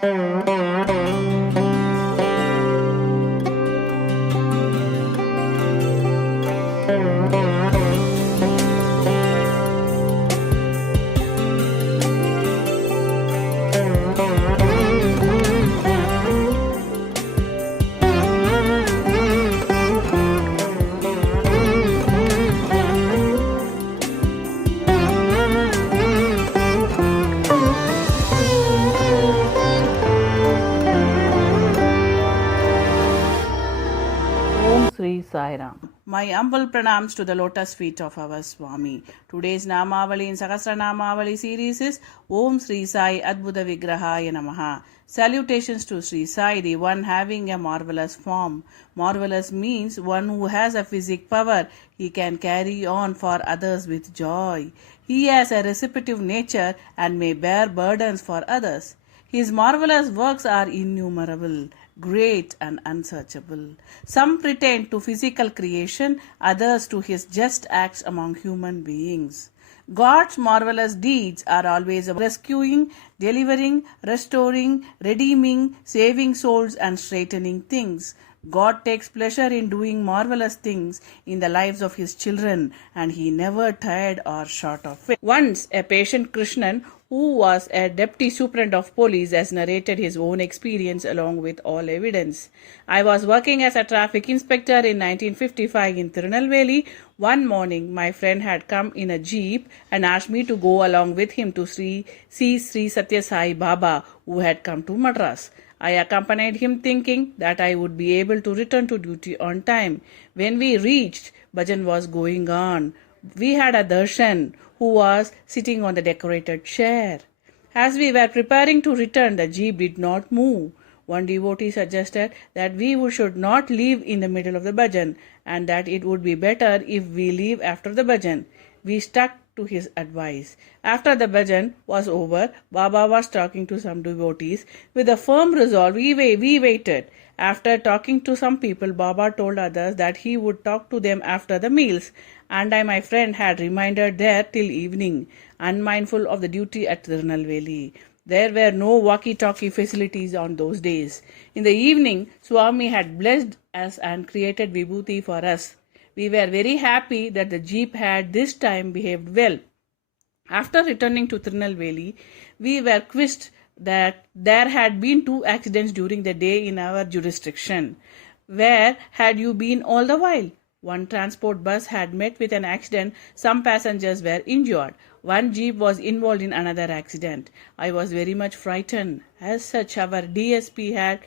Om Sri Sai Ram. My humble pranams to the lotus feet of our Swami. Today's Namavali in Sahasranamavali series is Om Sri Sai Adbhuta Vigrahaya Namaha. Salutations to Sri Sai, the one having a marvelous form. Marvelous means one who has a physic power. He can carry on for others with joy. He has a receptive nature and may bear burdens for others. His marvelous works are innumerable, great and unsearchable. Some pretend to physical creation, others to his just acts among human beings. God's marvelous deeds are always rescuing, delivering, restoring, redeeming, saving souls and straightening things. God takes pleasure in doing marvelous things in the lives of his children, and he never tired or short of it. Once a patient Krishnan who was a deputy superintendent of police has narrated his own experience along with all evidence. I was working as a traffic inspector in 1955 in Tirunelveli. One morning, my friend had come in a jeep and asked me to go along with him to see Sri Sathya Sai Baba, who had come to Madras. I accompanied him thinking that I would be able to return to duty on time. When we reached, bhajan was going on. We had a darshan who was sitting on the decorated chair. As we were preparing to return, the jeep did not move. One devotee suggested that we should not leave in the middle of the bhajan and that it would be better if we leave after the bhajan. We stuck to his advice. After the bhajan was over, Baba was talking to some devotees. With a firm resolve, we waited. After talking to some people, Baba told others that he would talk to them after the meals, and I, my friend, had remained there till evening, unmindful of the duty at Tirunelveli. There were no walkie-talkie facilities on those days. In the evening, Swami had blessed us and created vibhuti for us. We were very happy that the jeep had this time behaved well. After returning to Tirunelveli, we were quizzed that there had been 2 accidents during the day in our jurisdiction. Where had you been all the while? One transport bus had met with an accident. Some passengers were injured. One jeep was involved in another accident. I was very much frightened. As such, our DSP had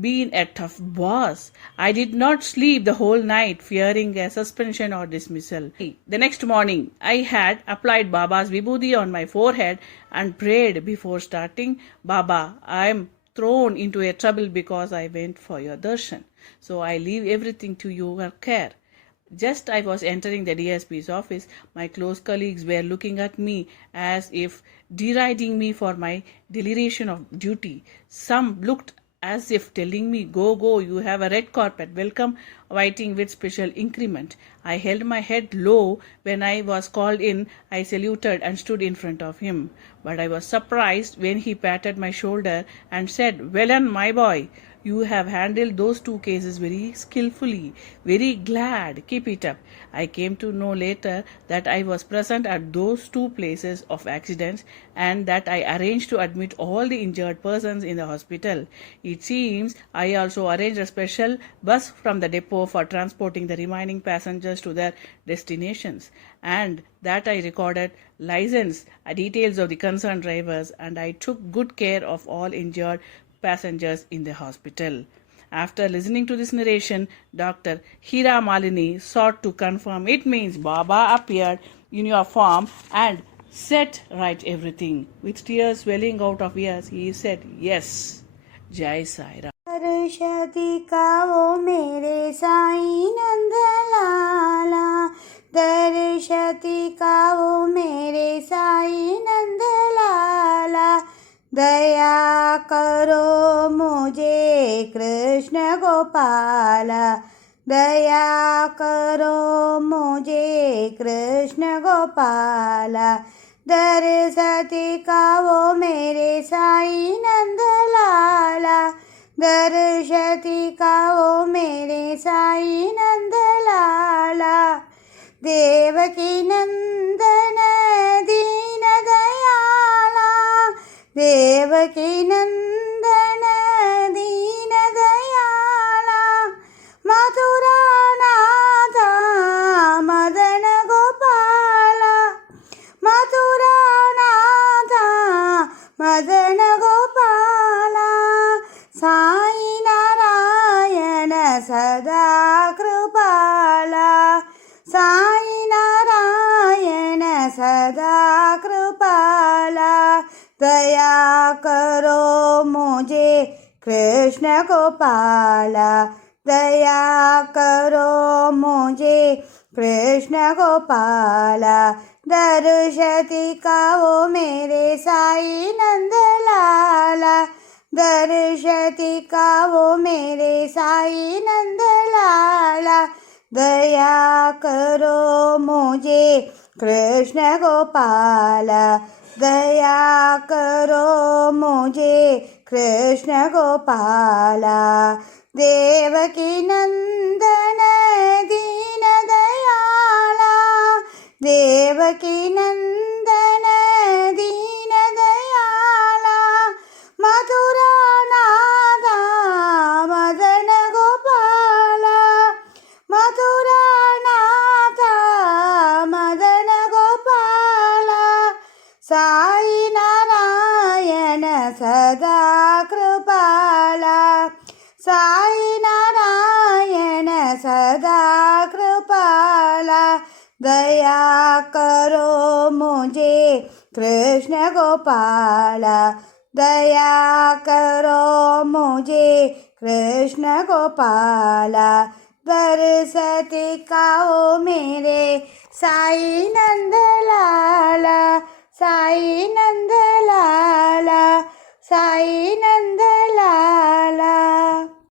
been a tough boss. I did not sleep the whole night, fearing a suspension or dismissal. The next morning, I had applied Baba's vibhuti on my forehead and prayed before starting, Baba, I am thrown into a trouble because I went for your darshan. So I leave everything to your care. Just I was entering the DSP's office, my close colleagues were looking at me as if deriding me for my dereliction of duty. Some looked as if telling me, go, you have a red carpet, welcome, waiting with special increment. I held my head low when I was called in. I saluted and stood in front of him. But I was surprised when he patted my shoulder and said, well done, my boy. You have handled those 2 cases very skillfully. Very glad. Keep it up. I came to know later that I was present at those 2 places of accidents and that I arranged to admit all the injured persons in the hospital. It seems I also arranged a special bus from the depot for transporting the remaining passengers to their destinations, and that I recorded license details of the concerned drivers, and I took good care of all injured passengers in the hospital. After listening to this narration, Dr. Hira Malini sought to confirm it means Baba appeared in your form and set right everything. With tears swelling out of ears, he said, yes. Jai Sai Ram. दर्शति का वो मेरे साईं नंद लाला, दर्शति का वो मेरे साईं नंद लाला, दया करो मुझे कृष्ण गोपाला, दया करो मुझे कृष्ण गोपाला, दर्शति का वो मेरे साईं नंद लाला, दर्श दिखाओ मेरे साई नंद लाला। देवकी नंदन दीन दयाला, देवकी नंदन दीन दयाला। मथुरा नाथा मदन गोपाला, मथुरा नाथा मदन गोपाला। साई नारायण सदा कृपाला, साई नारायण सदा कृपाला। दया करो मुझे कृष्ण गोपाला, दया करो मुझे कृष्ण गोपाला। दर्श दिखाओ मेरे साई नंद लाला, दर्श दिखाओ मेरे साई नंद लाला। दया करो मुझे कृष्ण गोपाला, दया करो मुझे कृष्ण गोपाला। देवकी नंदन दीन दयाला, देवकी नंदन दीन दयाला। मथुरा नाथा मदन गोपाला, मथुरा नाथा मदन गोपाला। साई नारायण सदा कृपाला, साई नारायण सदा कृपाला। दया करो मुझे कृष्ण गोपाला, दया करो मुझे कृष्ण गोपाला। दर्श दिखाओ मेरे साई नंद लाला, साई नंद लाला, साई नंद